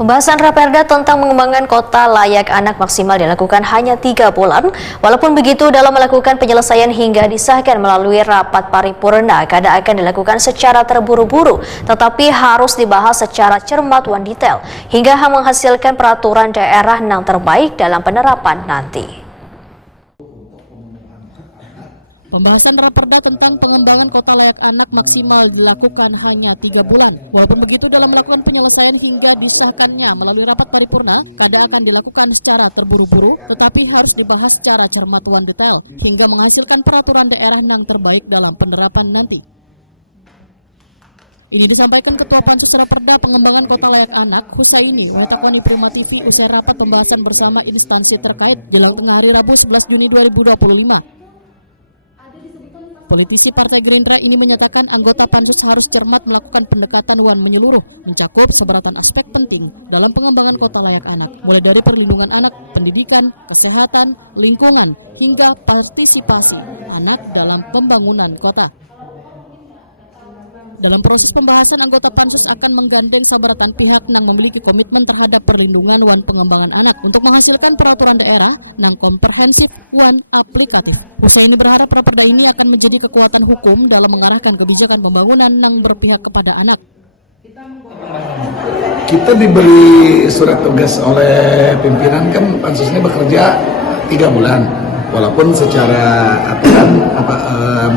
Pembahasan Raperda tentang pengembangan kota layak anak maksimal dilakukan hanya 3 bulan. Walaupun begitu, dalam melakukan penyelesaian hingga disahkan melalui rapat paripurna, kadang akan dilakukan secara terburu-buru, tetapi harus dibahas secara cermat dan detail, hingga menghasilkan peraturan daerah yang terbaik dalam penerapan nanti. Pembahasan Raperda tentang pengembangan kota layak anak maksimal dilakukan hanya 3 bulan. Walaupun begitu, dalam melakukan penyelesaian hingga disahkannya melalui rapat paripurna, kadang akan dilakukan secara terburu-buru, tetapi harus dibahas secara cermat dan detail, hingga menghasilkan peraturan daerah yang terbaik dalam penerapan nanti. Ini disampaikan Ketua Pansus Raperda Pengembangan Kota Layak Anak, Husaini, Wetakwani Prima TV, usai rapat pembahasan bersama instansi terkait jelang tengah hari Rabu 11 Juni 2025. Politisi Partai Gerindra ini menyatakan anggota Pansus harus cermat melakukan pendekatan menyeluruh, mencakup seberatan aspek penting dalam pengembangan kota layak anak, mulai dari perlindungan anak, pendidikan, kesehatan, lingkungan, hingga partisipasi anak dalam pembangunan kota. Dalam proses pembahasan, anggota Pansus akan menggandeng sabaratan pihak yang memiliki komitmen terhadap perlindungan dan pengembangan anak untuk menghasilkan peraturan daerah yang komprehensif dan aplikatif. Husaini berharap Raperda ini akan menjadi kekuatan hukum dalam mengarahkan kebijakan pembangunan yang berpihak kepada anak. Kita diberi surat tugas oleh pimpinan, kan Pansus ini bekerja 3 bulan. Walaupun secara aturan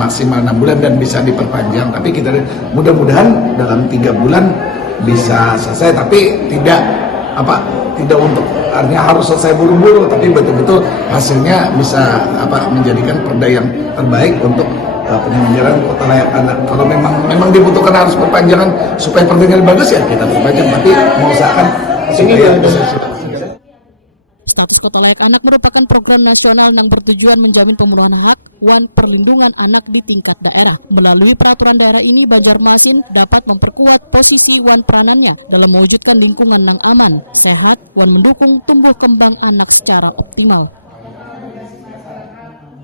maksimal 6 bulan dan bisa diperpanjang, tapi kita mudah-mudahan dalam 3 bulan bisa selesai, tapi tidak untuk artinya harus selesai buru-buru, tapi betul-betul hasilnya bisa menjadikan perda yang terbaik untuk penyelenggaraan kota layak anak. Kalau memang dibutuhkan harus perpanjangan supaya perdanya lebih bagus, ya kita perpanjang, tapi mengusahakan supaya bisa. Status Kota Layak Anak merupakan program nasional yang bertujuan menjamin pemenuhan hak dan perlindungan anak di tingkat daerah. Melalui peraturan daerah ini, Banjarmasin dapat memperkuat posisi dan peranannya dalam mewujudkan lingkungan yang aman, sehat, dan mendukung tumbuh kembang anak secara optimal.